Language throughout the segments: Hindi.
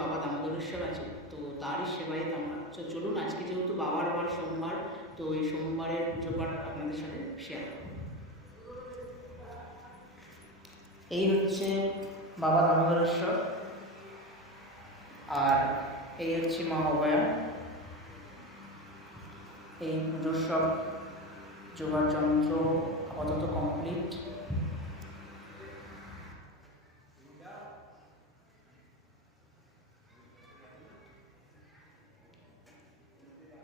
বাবা দামোদরেশ্বর আছে, তো তারই সেবায় আমরা। তো চলুন আজকে যেহেতু বাবার বার সোমবার, তো এই সোমবারের জোগাড় আপনাদের সাথে শেয়ার। এই হচ্ছে বাবা দামোদরেশ্বর, আর এই হচ্ছে মা অভয়া। এই পুজোর সব জোগাড় যন্ত্র আপাতত কমপ্লিট।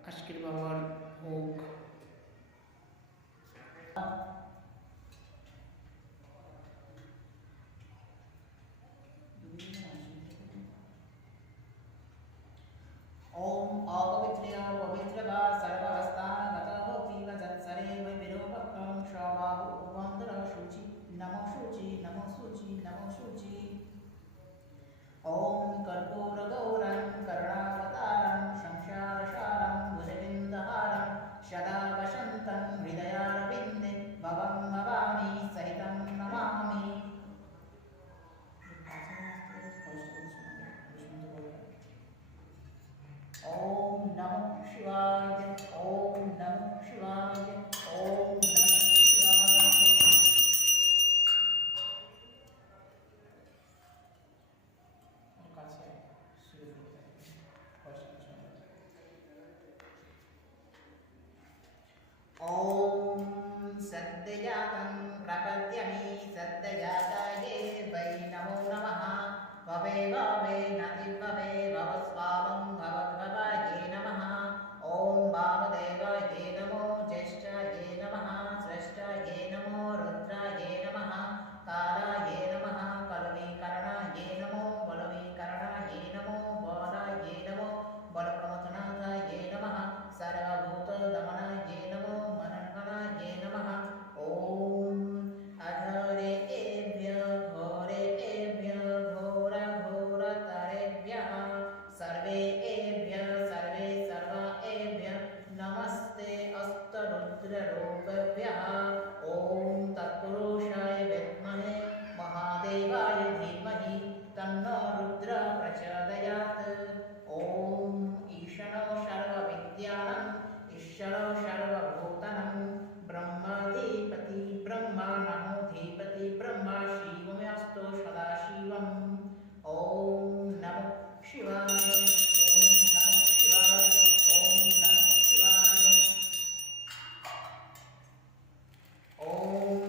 আজকের বাবার ভোগ ओम अपवित्रेण पवित्रवा सर्वहस्तानगतो भीमजत्सरे वैविरोपक्रम शोभाहु वन्दन शुचि नमो शुचि नमो शुचि नमो शुचि। ओम कर्पूरगौरं करुणावतारं संसारसारं भुजगेन्द्रहारं सदा वसन्तं हृदयारविन्दे भवं भवानी सहितं नमामि। ओम नमः शिवाय ओम नमः शिवाय ओम नमः शिवाय। ओम सद्यजातं प्रपद्यमि सद्यजाताये वै नमो नमः। भवे भवे नति भवे भवस्वामं भवद्भवाये नमः। ओम वामदेवाये नमो ज्येष्ठाये नमः श्रेष्ठाये नमो रुद्राये नमः कालाये नमः कलवीकरणाये नमो बलवीकरणाये नमो बलाये नमो बलप्रमथनाथाये नमः सर्वभूतदमनाये नमो मनङ्गणाये नमः। ओम अधरेभ्यः घोरेभ्यः घोरघोरतरेभ्यः सर्वेभ्यः सर्वे सर्वाभ्यः नमस्ते अस्तरुद्ररूपेभ्यः। ओम तत्पुरुषाय विद्महे महादेवाय धीमहि तन्नो रुद्रः प्रचोदयात्। ओम ईशनो सर्वविद्यानां ईश्वरो सर्वभूतानां ब्रह्माधिपति ब्रह्मा नमोधिपति ब्रह्मा शिवमस्तु सदाशिवम्। ओम नमः शिवाय ओम नमः शिवाय ओम नमः शिवाय। ओम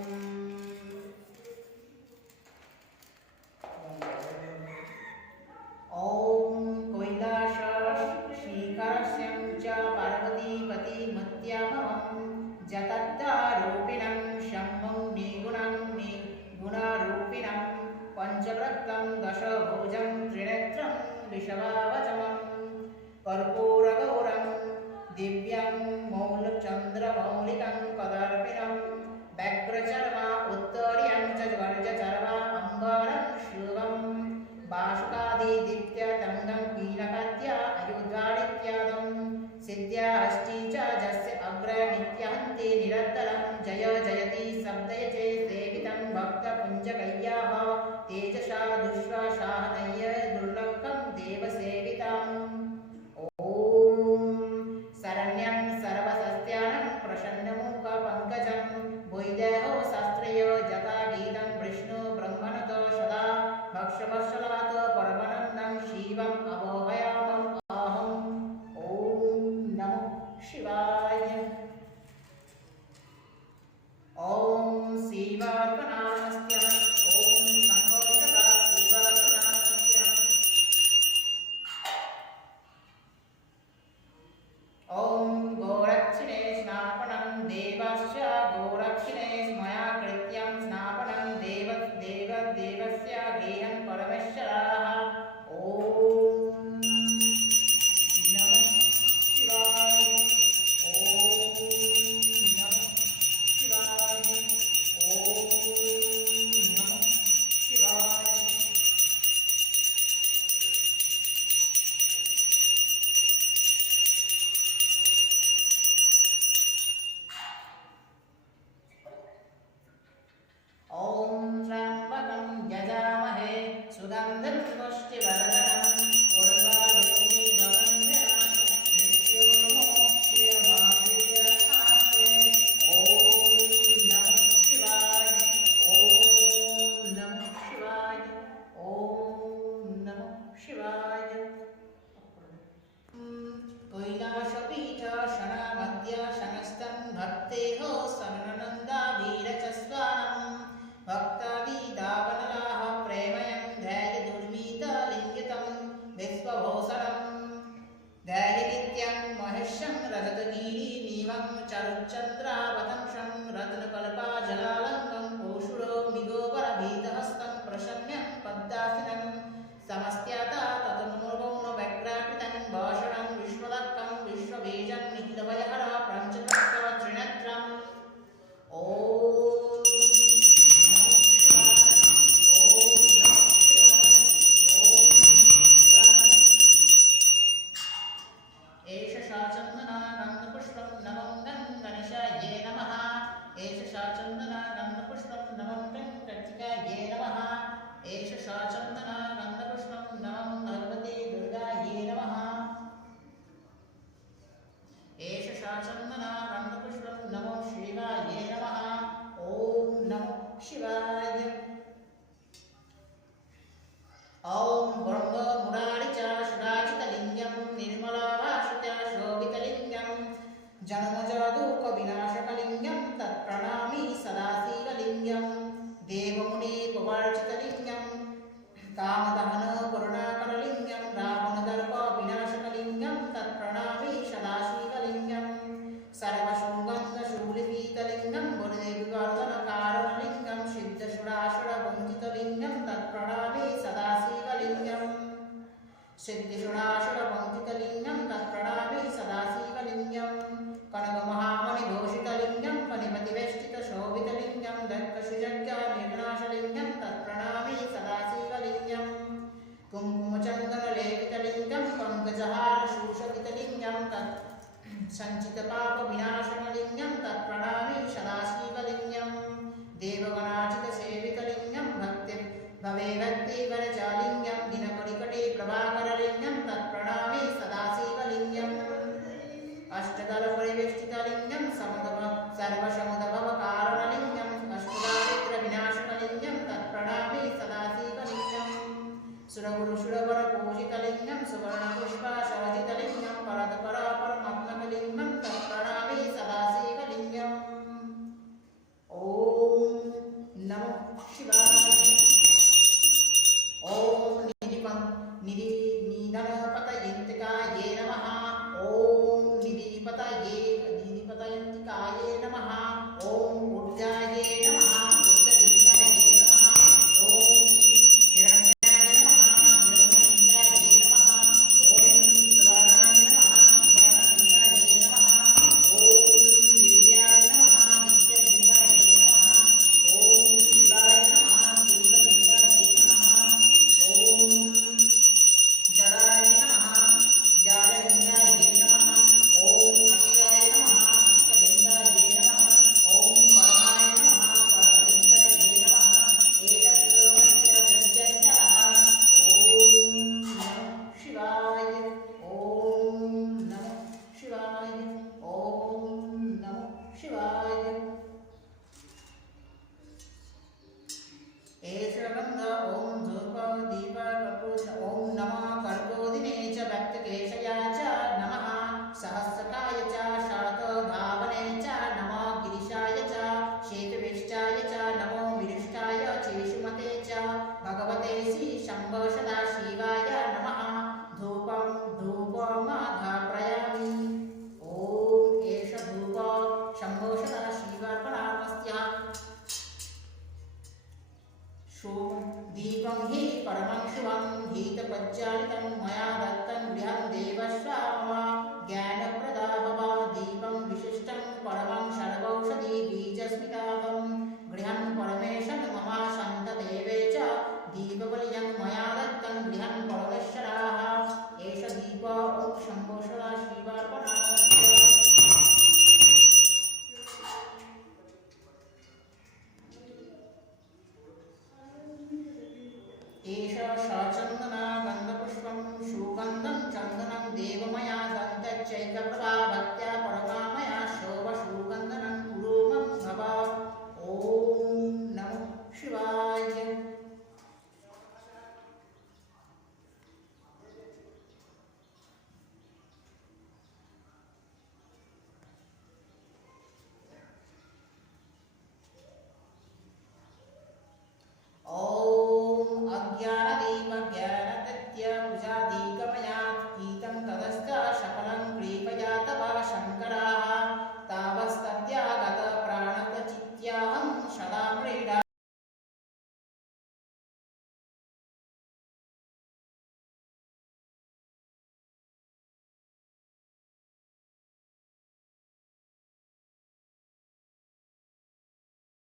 ओम कैलासशिखरस्यं च पार्वतीपति मध्यमं जगद्धारूपिणं शम्भुं निर्गुणं निर्गुणरूपिणं पंचवक्त्रं दशभुजं त्रिनेत्रं विषवावचमं कर्पूरगौरं दिव्यं मौलचन्द्रमौलिकं कदर्पिणं व्यग्रचर्मा उत्तरीयं च वर्जचर्मा अम्बरं शुभं बाष्पादिदीप्त्यतङ्गं कीलकत्या अयुधारित्यादं सिद्ध्याष्टि च जस्य अग्रनित्यहन्ति निरन्तरं जय जयति शब्दयते सेवितं भक्तपुञ्जकय्याः तेजसा दुश्वासाहनय्य दुर्लभं देवसेवितम्। ओम शरण्यं सर्वसस्यानां प्रसन्नमुखपङ्कजं वैदेहो शास्त्रयो यथा गीतं विष्णु ब्रह्मणत सदा भक्षवत्सलात् परमानन्दं शिवम् अवहयामम् अहम्। ओम नमः शिवाय। ओम चरुच्चन्द्रावतंशं रत्नकल्पाजलालङ्कं कोशुरो मिगोपरभीतहस्तं प्रशम्यं पद्मासनं समस्त्याता ततनुर्गौणव्यग्राकृतं भाषणं विश्वदक्कं विश्वबीजं निखिलभयहर पञ्चतत्त्व त्रिनेत्रम् ॐ एष शाचन्दना गन्धपुष्पं नमं गणेशायै नमः एष शाचन्दना गन्धपुष्पं नमं कर्तिकायै नमः एष शाचन्दना गन्धपुष्पं नमं भगवते दुर्गायै नमः एष शाचन्दना गन्धपुष्पं नमो शिवायै नमः ॐ नमो शिवाय ॐ ब्रह्ममुरारि च सुराजितलिङ्गं निर्मलाभाषित शोभितलिङ्गं जन्मजादुकविनाशकलिङ्गं तत्प्रणमामि सदाशिवलिङ्गं देवमुनिपवर्जितलिङ्गं कामदहनकरुणाकरलिङ्गं रावणदर्पविनाशकलिङ्गं तत्प्रणमामि सदाशिवलिङ्गं सर्वशुगन्धशूलिपीतलिङ्गं गुरुदेववर्धनकारणलिङ्गं सिद्धशुरासुरवञ्चितलिङ्गं तत्प्रणमामि सदाशिवलिङ्गं सिद्धिशुरासुरवञ्चितलिङ्गं तत्प्रणमामि सदाशिवलिङ्गं कनकमहामणिभूषितलिङ्गं फणिमतिवेष्टितशोभितलिङ्गं दक्षसुजज्ञनिर्नाशलिङ्गं तत्प्रणमामि सदाशिवलिङ्गं कुङ्कुमचन्दनलेपितलिङ्गं पङ्कजहारशूषितलिङ्गं तत् सञ्चितपापविनाशनलिङ्गं तत्प्रणमामि सदाशिवलिङ्गं देवगणार्चितसेवितलिङ्गं भक्तिवरजालिङ्गं दिनकटिकटे प्रभाकरलिङ्गं तत्प्रणमामि सदाशिवलिङ्गम् अष्टदलपरिवेष्टितलिङ्गं सर्वसमुद्भवकारणलिङ्गं अष्टदारिद्र्यविनाशकलिङ्गं तत्प्रणमामि सदाशिवलिङ्गं सुरगुरुसुरवरपूजितलिङ्गं सुवर्णपुष्पशोभितलिङ्गं परतपरापरमात्मकलिङ्गं तत्प्रणमामि सदाशिवलिङ्गम् ॐ नमो शिवाय ॐ निधिपतयन्तिकायै नमः ॐ निधिपतयन्तिकायै नमः ॐ ऊर्जायै नमः उत्तरलिङ्गायै नमः ॐ हिरण्याय नमः हिरण्यलिङ्गायै नमः ॐ सुवर्णाय नमः सुवर्णलिङ्गायै नमः ॐ दिव्याय नमः दिव्यलिङ्गायै नमः ॐ शिवाय नमः शिवलिङ्गायै नमः ॐ जलाय नमः जाललिङ्गायै नमः ॐ अक्षाय नमः अक्षलिङ्गायै नमः ॐ परमाय नमः परमलिङ्गायै नमः एकत्वस्य सज्जस्य ॐ नमः शिवाय ॐ नमः शिवाय ॐ नमः शिवाय एषगन्ध ॐ धूप दीप कपूर ॐ नमः कर्कोदिने च व्यक्तकेशया च नमः सहस्रकाय च शातधावने च नमो गिरिशाय च शेतविष्टाय च नमो विरिष्टाय चेषुमते च भगवते श्री शम्भो सदाशिवाय नमः धूपं धूपमाघाप्रयामि ॐ एष धूप शम्भो सदाशिवार्पणामस्त्यः दीपं हि परमं शुभं हीतपज्जालितं मया दत्तं गृहं देवश्राम ज्ञानप्रदा भव दीपं विशिष्टं परमं सर्वौषधि बीजस्मिता